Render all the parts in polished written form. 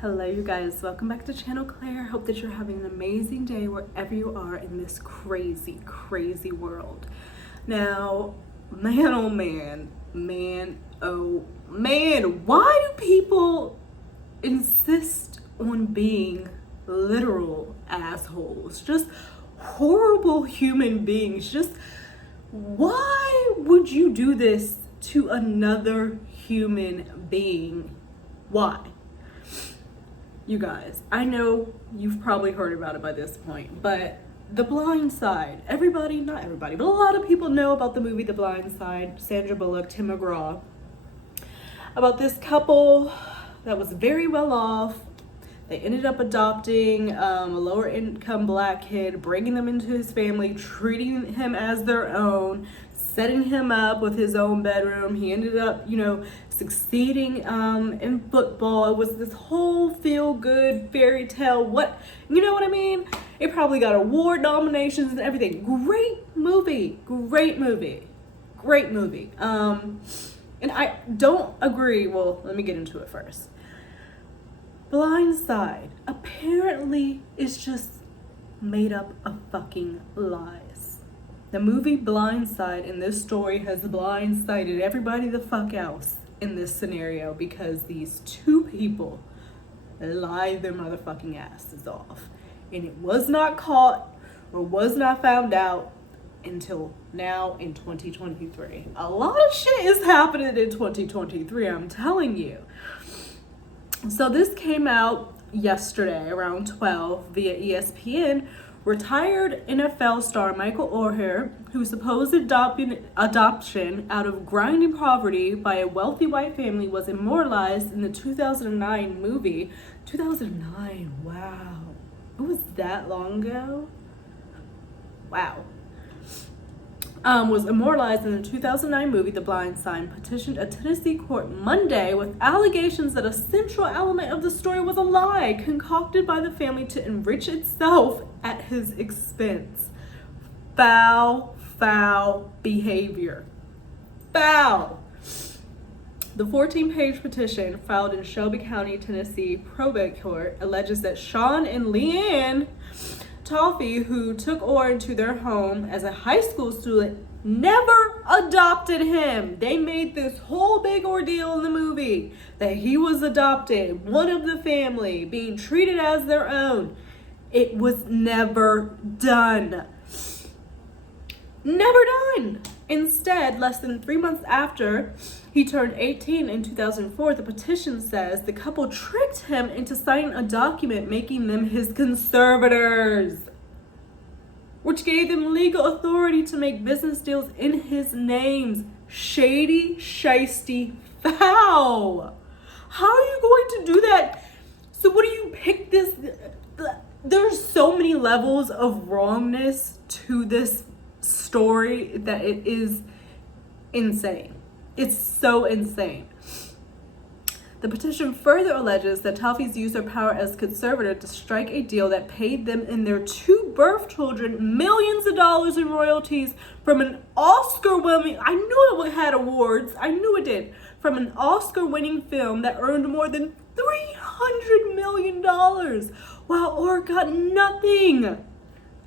Hello you guys, welcome back to channel Claire. Hope that you're having an amazing day wherever you are in this crazy world. Now, man, oh man, why do people insist on being literal assholes? Just horrible human beings. Just why would you do this to another human being? Why? You guys, I know you've probably heard about it by this point, but The Blind Side. Everybody, not everybody, but a lot of people know about the movie The Blind Side, Sandra Bullock, Tim McGraw, about this couple that was very well off. They ended up adopting a lower income black kid, bringing them into his family, treating him as their own, setting him up with his own bedroom. He ended up, succeeding in football. It was this whole feel-good fairy tale. You know what I mean? It probably got award nominations and everything. Great movie. And I don't agree. Well, let me get into it first. Blind Side apparently is just made up of fucking lies. The movie Blind Side in this story has blindsided everybody the fuck else in this scenario because these two people lied their motherfucking asses off. And it was not caught or was not found out until now in 2023. A lot of shit is happening in 2023, I'm telling you. So this came out yesterday around 12 via ESPN. Retired NFL star Michael Oher, whose supposed adoption out of grinding poverty by a wealthy white family, was immortalized in the 2009 movie. 2009, wow. It was that long ago? Wow. Was immortalized in the 2009 movie The Blind Side, petitioned a Tennessee court Monday with allegations that a central element of the story was a lie concocted by the family to enrich itself at his expense. Foul behavior. Foul. The 14-page petition filed in Shelby County, Tennessee probate court alleges that Sean and Leanne Toffee, who took Orr into their home as a high school student, never adopted him. They made this whole big ordeal in the movie that he was adopted, one of the family, being treated as their own. It was never done. Never done. Instead, less than 3 months after he turned 18 in 2004, the petition says the couple tricked him into signing a document making them his conservators, which gave them legal authority to make business deals in his names. Shady, shisty, foul. How are you going to do that? So what do you pick this? There's so many levels of wrongness to this story that it is insane. It's so insane. The petition further alleges that Toffees used their power as conservator to strike a deal that paid them and their two birth children millions of dollars in royalties from an Oscar-winning, I knew it had awards, I knew it did, from an Oscar-winning film that earned more than $300 million, while Orr got nothing.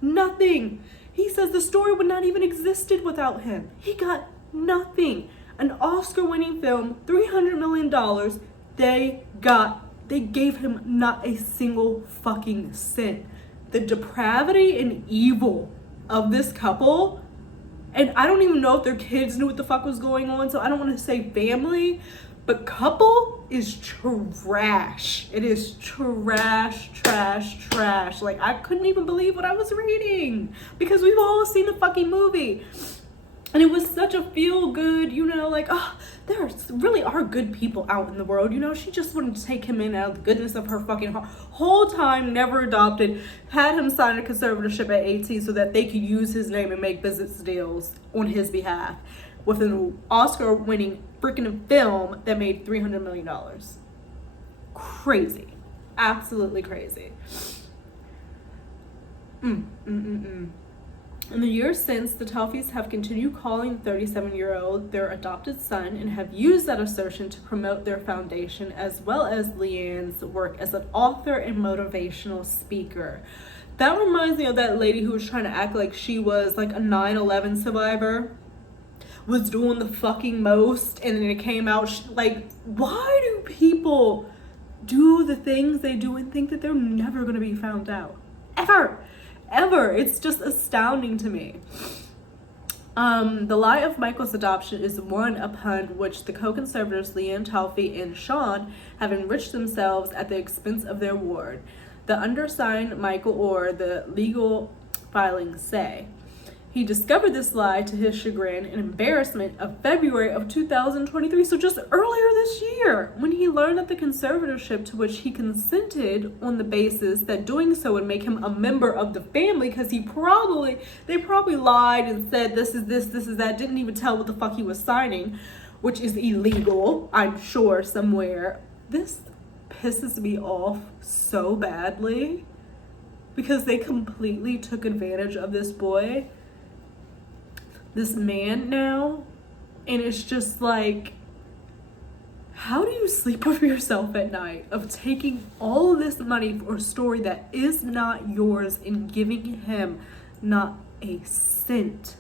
Nothing. He says the story would not even existed without him. He got nothing. An Oscar-winning film, $300 million, they gave him not a single fucking cent. The depravity and evil of this couple, and I don't even know if their kids knew what the fuck was going on, so I don't want to say family, but couple is trash. It is trash. Like, I couldn't even believe what I was reading because we've all seen the fucking movie. And it was such a feel-good, like, oh, there really are good people out in the world. She just wanted to take him in out of the goodness of her fucking heart. Whole time, never adopted, had him sign a conservatorship at 18 so that they could use his name and make business deals on his behalf with an Oscar-winning freaking film that made $300 million. Crazy. Absolutely crazy. In the years since, the Telfies have continued calling the 37-year-old their adopted son and have used that assertion to promote their foundation as well as Leanne's work as an author and motivational speaker. That reminds me of that lady who was trying to act like she was like a 9/11 survivor, was doing the fucking most, and then it came out like, why do people do the things they do and think that they're never going to be found out? Ever. It's just astounding to me. The lie of Michael's adoption is one upon which the co-conservators Leanne Telfie and Sean have enriched themselves at the expense of their ward. The undersigned Michael Orr, the legal filings say. He discovered this lie to his chagrin and embarrassment of February of 2023, so just earlier this year, when he learned that the conservatorship to which he consented on the basis that doing so would make him a member of the family, because they probably lied and said this is that, didn't even tell what the fuck he was signing, which is illegal, I'm sure, somewhere. This pisses me off so badly because they completely took advantage of this boy, this man now, and it's just like, how do you sleep with yourself at night of taking all of this money for a story that is not yours and giving him not a cent?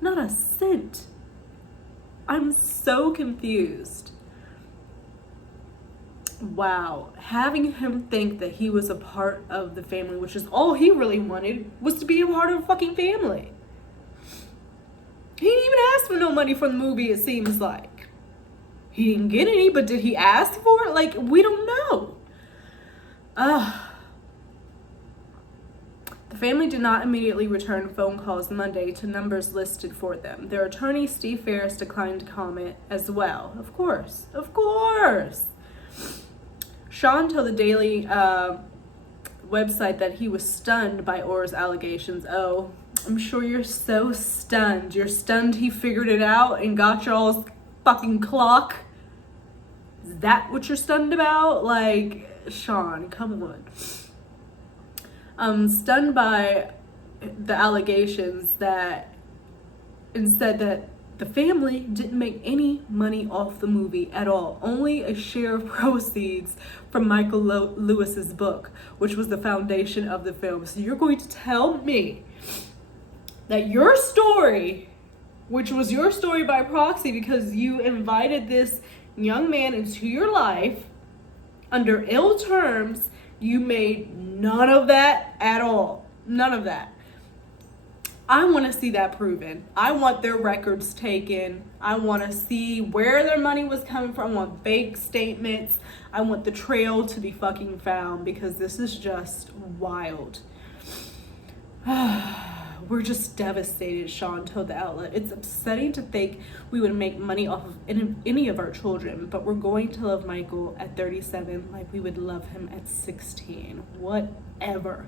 Not a cent. I'm so confused. Wow, having him think that he was a part of the family, which is all he really wanted, was to be a part of a fucking family. He didn't even ask for no money from the movie, it seems like. He didn't get any, but did he ask for it? Like, we don't know. The family did not immediately return phone calls Monday to numbers listed for them. Their attorney, Steve Ferris, declined to comment as well. Of course. Sean told the Daily website that he was stunned by Orr's allegations. Oh, I'm sure you're so stunned. You're stunned he figured it out and got y'all's fucking clock? Is that what you're stunned about? Like, Sean, come on. Stunned by the allegations that instead that the family didn't make any money off the movie at all. Only a share of proceeds from Michael Lewis's book, which was the foundation of the film. So you're going to tell me that your story, which was your story by proxy because you invited this young man into your life under ill terms, you made none of that at all. None of that. I want to see that proven. I want their records taken. I want to see where their money was coming from. I want bank statements. I want the trail to be fucking found because this is just wild. We're just devastated, Sean told the outlet. It's upsetting to think we would make money off of any of our children, but we're going to love Michael at 37 like we would love him at 16. Whatever.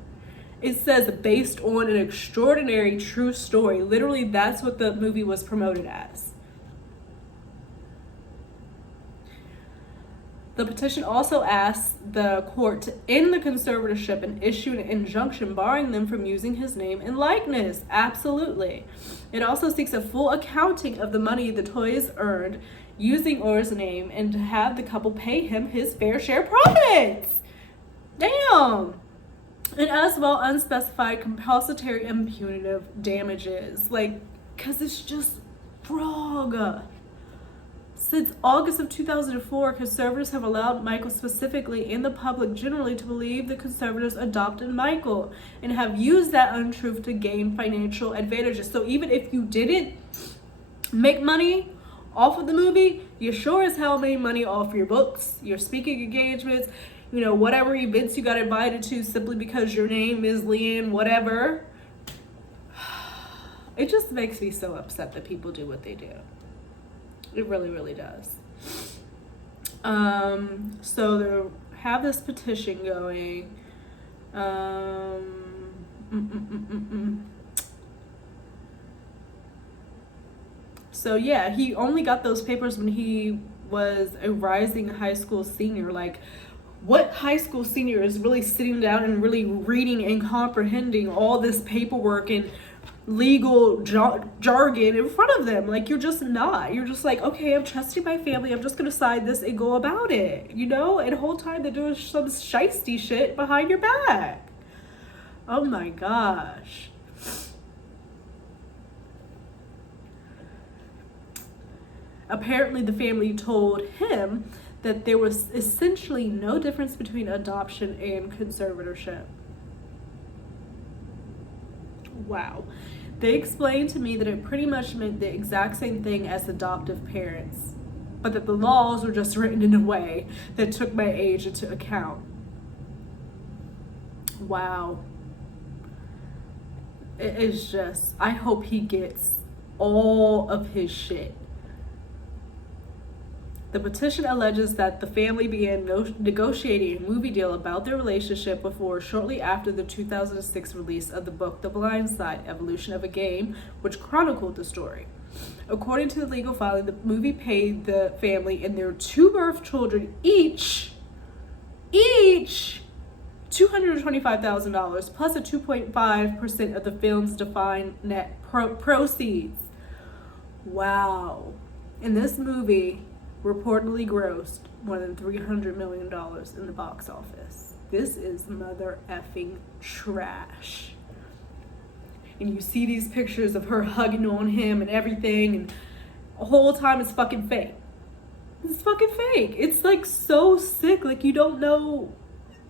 It says based on an extraordinary true story. Literally, that's what the movie was promoted as. The petition also asks the court to end the conservatorship and issue an injunction barring them from using his name and likeness. Absolutely. It also seeks a full accounting of the money the Toys earned using Orr's name and to have the couple pay him his fair share profits. Damn. And as well, unspecified compensatory and punitive damages. Like, because it's just wrong. Since August of 2004, conservators have allowed Michael specifically and the public generally to believe the conservators adopted Michael and have used that untruth to gain financial advantages. So even if you didn't make money off of the movie, you sure as hell made money off your books, your speaking engagements, you know, whatever events you got invited to simply because your name is Leanne, whatever. It just makes me so upset that people do what they do. It really, really does. So they have this petition going. So yeah, he only got those papers when he was a rising high school senior. Like, what high school senior is really sitting down and really reading and comprehending all this paperwork and legal jargon in front of them. Like, you're just not. You're just like, okay, I'm trusting my family. I'm just going to sign this and go about it, you know? And the whole time they're doing some shiesty shit behind your back. Oh my gosh. Apparently, the family told him that there was essentially no difference between adoption and conservatorship. Wow. They explained to me that it pretty much meant the exact same thing as adoptive parents, but that the laws were just written in a way that took my age into account. Wow. It is just, I hope he gets all of his shit. The petition alleges that the family began negotiating a movie deal about their relationship before shortly after the 2006 release of the book The Blind Side: Evolution of a Game, which chronicled the story. According to the legal filing, the movie paid the family and their 2 birth children each $225,000 plus a 2.5% of the film's defined net proceeds. Wow. And this movie reportedly grossed more than $300 million in the box office. This is mother effing trash. And you see these pictures of her hugging on him and everything, and the whole time it's fucking fake. It's fucking fake. It's like so sick. Like, you don't know,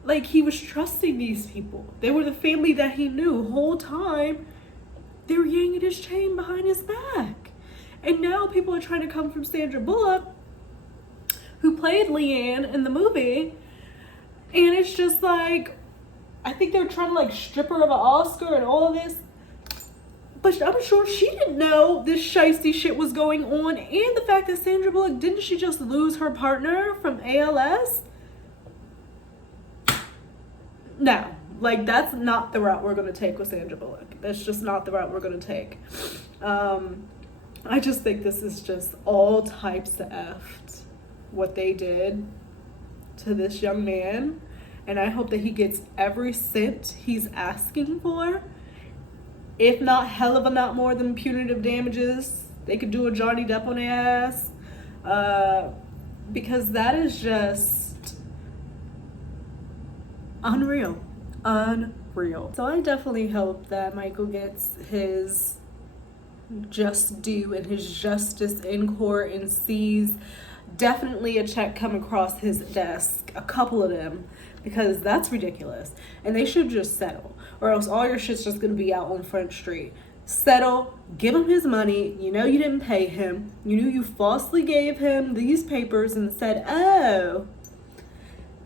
like, he was trusting these people. They were the family that he knew. The whole time they were yanking his chain behind his back. And now people are trying to come from Sandra Bullock, who played Leanne in the movie, and it's just like, I think they're trying to like strip her of an Oscar and all of this, but I'm sure she didn't know this shiesty shit was going on. And the fact that Sandra Bullock, didn't she just lose her partner from ALS? No, like, that's not the route we're going to take with Sandra Bullock. That's just not the route we're going to take. I just think this is just all types of effed, what they did to this young man, and I hope that he gets every cent he's asking for, if not hell of a lot more than punitive damages. They could do a Johnny Depp on their ass, because that is just unreal. So I definitely hope that Michael gets his just due and his justice in court, and sees definitely a check come across his desk, a couple of them, because that's ridiculous. And they should just settle, or else all your shit's just gonna be out on Front Street. Settle, give him his money. You know you didn't pay him. You knew you falsely gave him these papers and said, oh,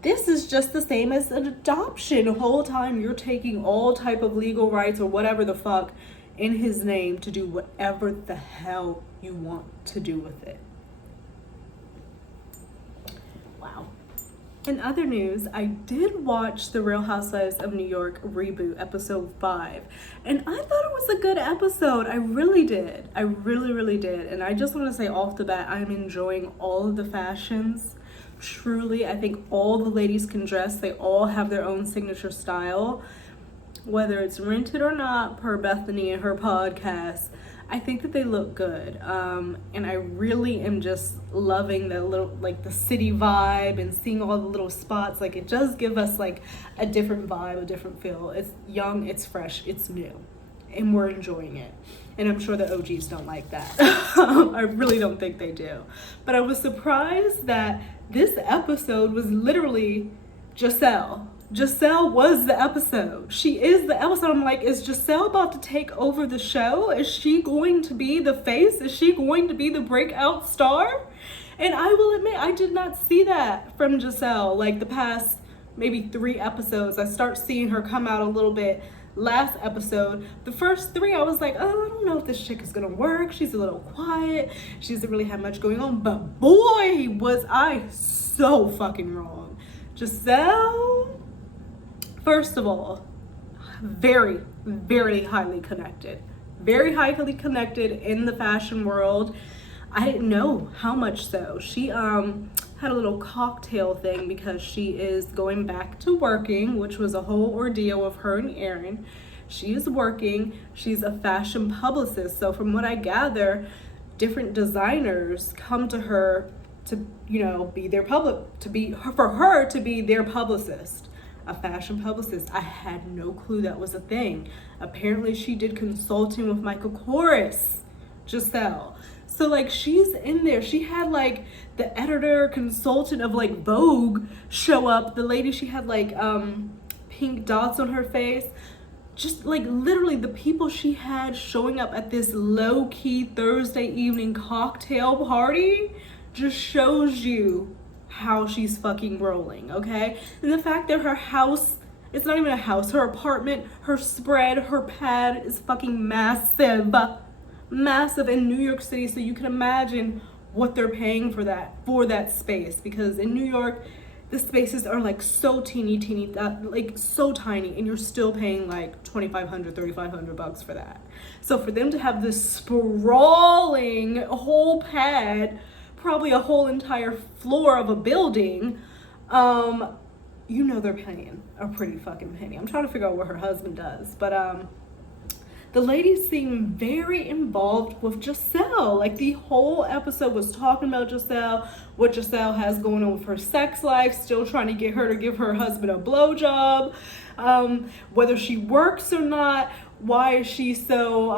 this is just the same as an adoption. The whole time you're taking all type of legal rights or whatever the fuck in his name to do whatever the hell you want to do with it. Wow. In other news, I did watch The Real Housewives of New York Reboot episode 5, and I thought it was a good episode. I really did. I really did. And I just want to say off the bat, I'm enjoying all of the fashions. Truly, I think all the ladies can dress. They all have their own signature style, whether it's rented or not, per Bethany and her podcast. I think that they look good, and I really am just loving the little, like, the city vibe, and seeing all the little spots. Like, it does give us like a different vibe, a different feel. It's young, it's fresh, it's new, and we're enjoying it. And I'm sure the OGs don't like that. I really don't think they do. But I was surprised that this episode was literally Giselle. Giselle was the episode. She is the episode. I'm like, is Giselle about to take over the show? Is she going to be the face? Is she going to be the breakout star? And I will admit, I did not see that from Giselle. Like, the past maybe 3 episodes, I start seeing her come out a little bit. Last episode, the first 3, I was like, oh, I don't know if this chick is gonna work. She's a little quiet. She doesn't really have much going on. But boy, was I so fucking wrong. Giselle, first of all, very highly connected. Very highly connected in the fashion world. I didn't know how much so. She had a little cocktail thing because she is going back to working, which was a whole ordeal with her and Aaron. she is working. She's a fashion publicist. So from what I gather, different designers come to her to, you know, be their for her to be their publicist. A fashion publicist. I had no clue that was a thing. Apparently she did consulting with Michael Kors, Giselle. So like she's in there. She had like the editor consultant of like Vogue show up. The lady, she had like pink dots on her face. Just like literally the people she had showing up at this low-key Thursday evening cocktail party just shows you how she's fucking rolling, okay? And the fact that her house, it's not even a house, her apartment, her spread, her pad is fucking massive in New York City. So you can imagine what they're paying for that space, because in New York the spaces are like so teeny like so tiny, and you're still paying like $2,500 $3,500 for that. So for them to have this sprawling whole pad, probably a whole entire floor of a building, you know they're paying a pretty fucking penny. I'm trying to figure out what her husband does, but the ladies seem very involved with Giselle. Like the whole episode was talking about Giselle, what Giselle has going on with her sex life, still trying to get her to give her husband a blowjob, whether she works or not. Why is she so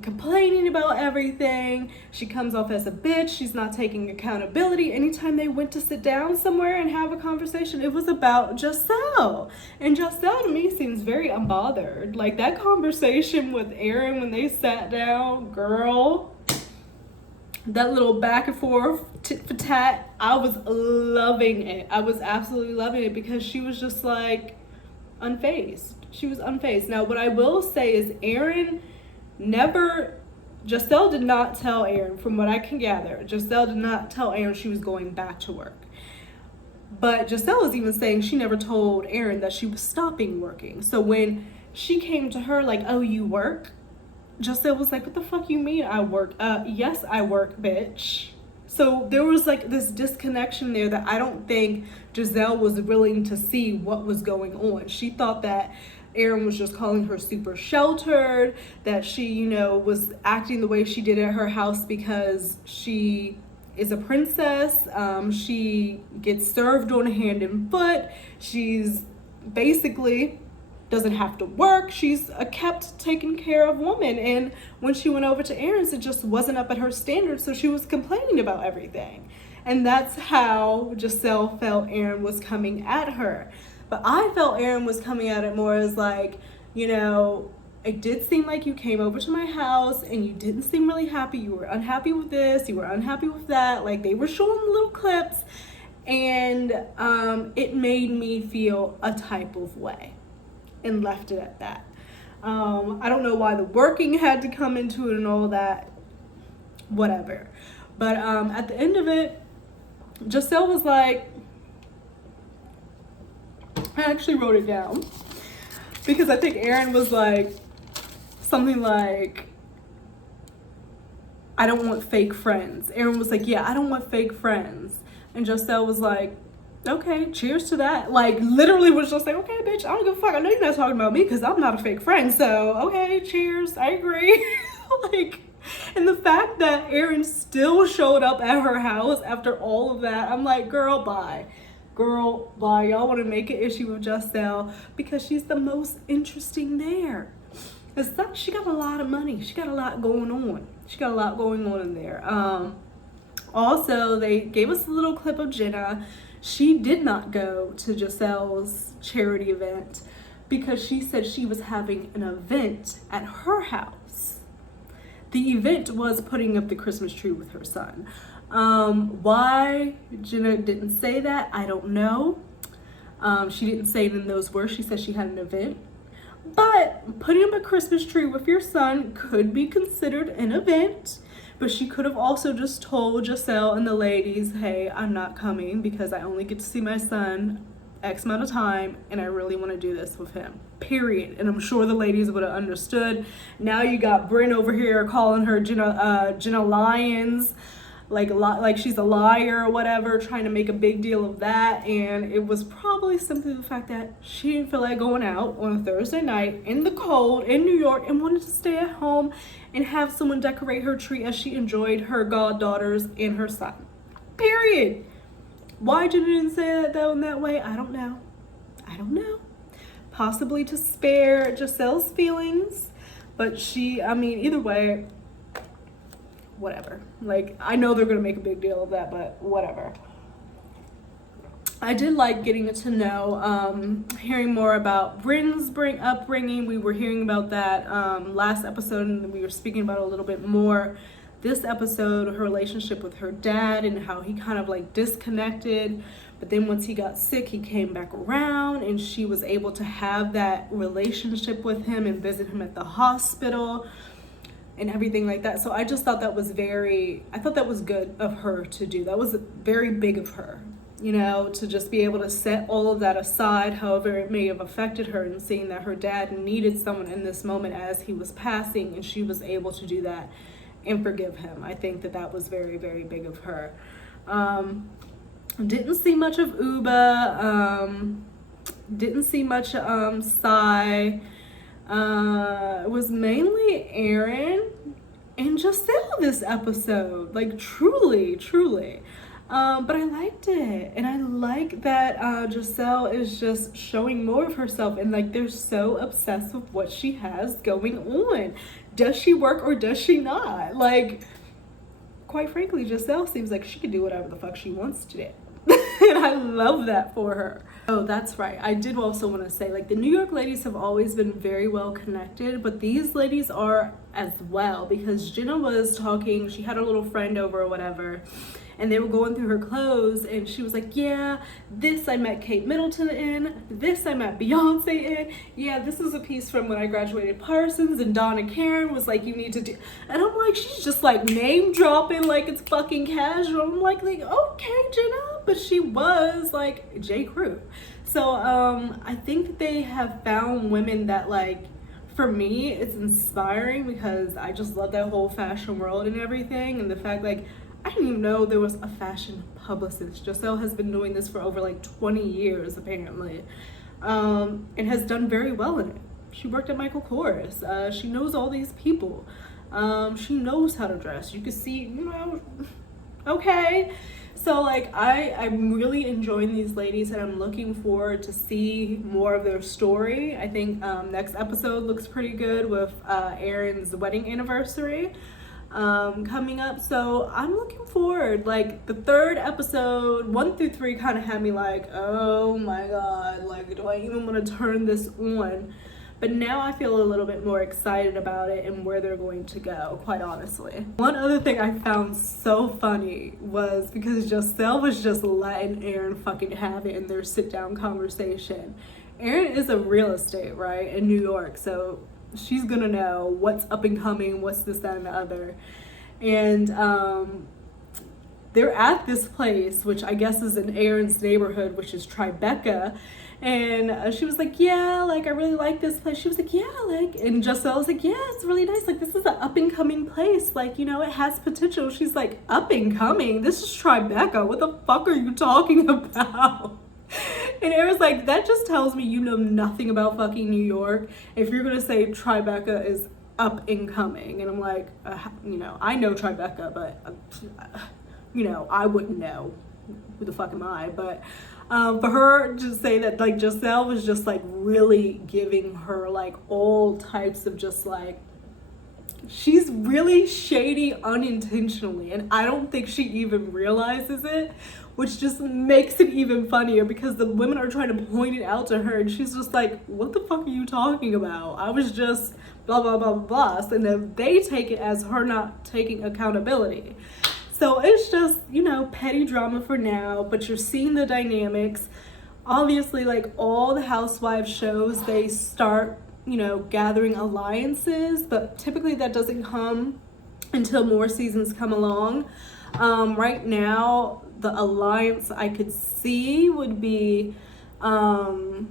complaining about everything? She comes off as a bitch. She's not taking accountability. Anytime they went to sit down somewhere and have a conversation, it was about Giselle. And Giselle to me seems very unbothered. Like that conversation with Aaron when they sat down, girl, that little back and forth, tit for tat, I was loving it. I was absolutely loving it because she was just like unfazed. She was unfazed. Now, what I will say is Giselle did not tell Aaron, from what I can gather, Giselle did not tell Aaron she was going back to work. But Giselle was even saying she never told Aaron that she was stopping working. So when she came to her like, oh, you work? Giselle was like, what the fuck you mean I work? Yes, I work, bitch. So there was like this disconnection there that I don't think Giselle was willing to see what was going on. She thought that Aaron was just calling her super sheltered, that she, you know, was acting the way she did at her house because she is a princess. She gets served on hand and foot. She's basically doesn't have to work. She's a kept taken care of woman. And when she went over to Aaron's, it just wasn't up at her standards. So she was complaining about everything. And that's how Giselle felt Aaron was coming at her. But I felt Aaron was coming at it more as like, you know, it did seem like you came over to my house and you didn't seem really happy. You were unhappy with this, you were unhappy with that. Like they were showing little clips, and it made me feel a type of way, and left it at that. I don't know why the working had to come into it and all that, whatever. But at the end of it, Giselle was like, I actually wrote it down because I think Aaron was like something like, I don't want fake friends. Aaron was like, yeah, I don't want fake friends. And Giselle was like, okay, cheers to that. Like literally was just like, okay, bitch, I don't give a fuck. I know you're not talking about me because I'm not a fake friend. So okay, cheers, I agree. Like, and the fact that Aaron still showed up at her house after all of that, I'm like, girl, bye. Girl, bye. Y'all want to make an issue with Giselle because she's the most interesting there. She got a lot of money. She got a lot going on. She got a lot going on in there. Also, they gave us a little clip of Jenna. She did not go to Giselle's charity event because she said she was having an event at her house. The event was putting up the Christmas tree with her son. Why Jenna didn't say that, I don't know. She didn't say it in those words. She said she had an event. But putting up a Christmas tree with your son could be considered an event. But she could have also just told Giselle and the ladies, hey, I'm not coming because I only get to see my son X amount of time and I really want to do this with him, period. And I'm sure the ladies would have understood. Now you got Bryn over here calling her Jenna Lyons. like she's a liar or whatever, trying to make a big deal of that. And it was probably simply the fact that she didn't feel like going out on a Thursday night in the cold in New York and wanted to stay at home and have someone decorate her tree as she enjoyed her goddaughters and her son. Period. Why Jenna didn't say that though in that way, I don't know. Possibly to spare Giselle's feelings, but either way, whatever. Like, I know they're gonna make a big deal of that, but whatever. I did like getting to know, hearing more about Bryn's upbringing. We were hearing about that last episode, and we were speaking about it a little bit more this episode, her relationship with her dad and how he kind of like disconnected. But then once he got sick, he came back around and she was able to have that relationship with him and visit him at the hospital and everything like that. So I just thought that was good of her to do. That was very big of her, you know, to just be able to set all of that aside, however it may have affected her, and seeing that her dad needed someone in this moment as he was passing, and she was able to do that and forgive him. I think that was very, very big of her. Didn't see much of Uba. Didn't see much Sai. It was mainly Aaron and Giselle this episode. Like, truly. But I liked it. And I like that Giselle is just showing more of herself. And like, they're so obsessed with what she has going on. Does she work or does she not? Like, quite frankly, Giselle seems like she can do whatever the fuck she wants to do. And I love that for her. Oh, that's right. I did also want to say, like, the New York ladies have always been very well connected, but these ladies are as well, because Jenna was talking, she had a little friend over or whatever, and they were going through her clothes, and she was like, yeah, this I met Kate Middleton in, this I met Beyonce in, yeah, this is a piece from when I graduated Parsons, and Donna Karen was like, you need to do, and I'm like, she's just like name dropping like it's fucking casual. I'm like, okay, Jenna, but she was like J. Crew. So I think that they have found women that, like, for me, it's inspiring, because I just love that whole fashion world and everything, and the fact, like, I didn't even know there was a fashion publicist. Giselle has been doing this for over like 20 years apparently, and has done very well in it. She worked at Michael Kors. She knows all these people. She knows how to dress. You can see, you know, okay. So like, I'm really enjoying these ladies, and I'm looking forward to see more of their story. I think next episode looks pretty good with Aaron's wedding anniversary coming up, so I'm looking forward. Like, the third episode 1 through 3 kind of had me like, oh my god, like, do I even want to turn this on? But now I feel a little bit more excited about it and where they're going to go, quite honestly. One other thing I found so funny was because Giselle was just letting Aaron fucking have it in their sit-down conversation. Aaron is a real estate, right, in New York, so she's gonna know what's up and coming, what's this, that, and the other. And they're at this place, which I guess is in Aaron's neighborhood, which is Tribeca. And she was like, yeah, like, I really like this place. She was like, yeah, like, and Giselle was like, yeah, it's really nice. Like, this is an up and coming place. Like, you know, it has potential. She's like, up and coming? This is Tribeca. What the fuck are you talking about? And Aaron's like, that just tells me you know nothing about fucking New York if you're gonna say Tribeca is up and coming. And I'm like, you know, I know Tribeca, but you know, I wouldn't know. Who the fuck am I? But for her to say that, like, Giselle was just like really giving her like all types of just like, she's really shady unintentionally, and I don't think she even realizes it, which just makes it even funnier because the women are trying to point it out to her, and she's just like, what the fuck are you talking about? I was just blah blah blah blah blah. And then they take it as her not taking accountability. So it's just, you know, petty drama for now, but you're seeing the dynamics. Obviously, like all the housewives shows, they start, you know, gathering alliances, but typically that doesn't come until more seasons come along. Right now, the alliance I could see would be Brynn,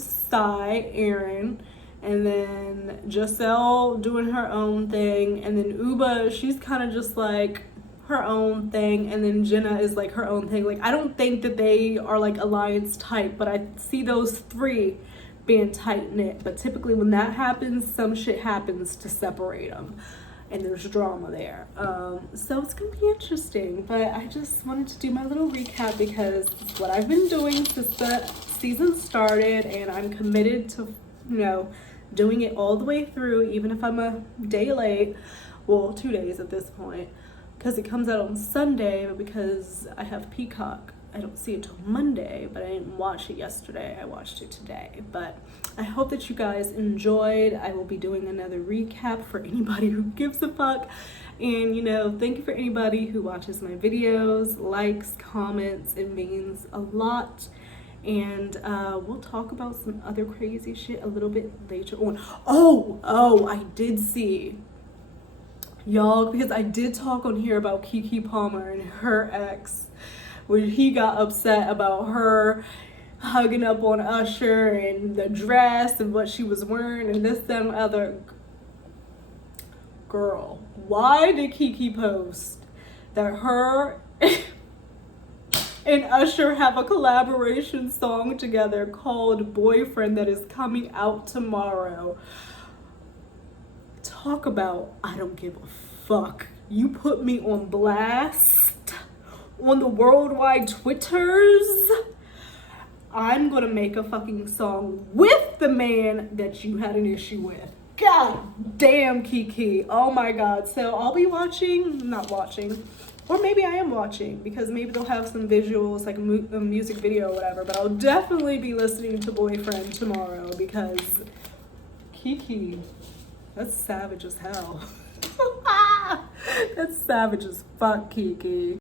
Sai, Aaron, and then Giselle doing her own thing, and then Uba, she's kind of just like her own thing, and then Jenna is like her own thing. Like, I don't think that they are like alliance type, but I see those three being tight knit. But typically when that happens, some shit happens to separate them, and there's drama there. So it's gonna be interesting. But I just wanted to do my little recap because it's what I've been doing since the season started, and I'm committed to, you know, doing it all the way through, even if I'm a day late. Well, 2 days at this point, because it comes out on Sunday, but because I have Peacock, I don't see it till Monday. But I didn't watch it yesterday, I watched it today. But I hope that you guys enjoyed. I will be doing another recap for anybody who gives a fuck. And, you know, thank you for anybody who watches my videos, likes, comments. It means a lot. And we'll talk about some other crazy shit a little bit later on. Oh, I did see, y'all, because I did talk on here about Keke Palmer and her ex, where he got upset about her hugging up on Usher and the dress and what she was wearing and this, that, and other. Girl, why did Keke post that her and Usher have a collaboration song together called Boyfriend that is coming out tomorrow? Talk about, I don't give a fuck. You put me on blast on the worldwide Twitters. I'm gonna make a fucking song with the man that you had an issue with. God damn, Keke. Oh my God. So I'll be not watching, or maybe I am watching, because maybe they'll have some visuals, like a music video or whatever. But I'll definitely be listening to Boyfriend tomorrow, because Keke, that's savage as hell. That's savage as fuck, Keke.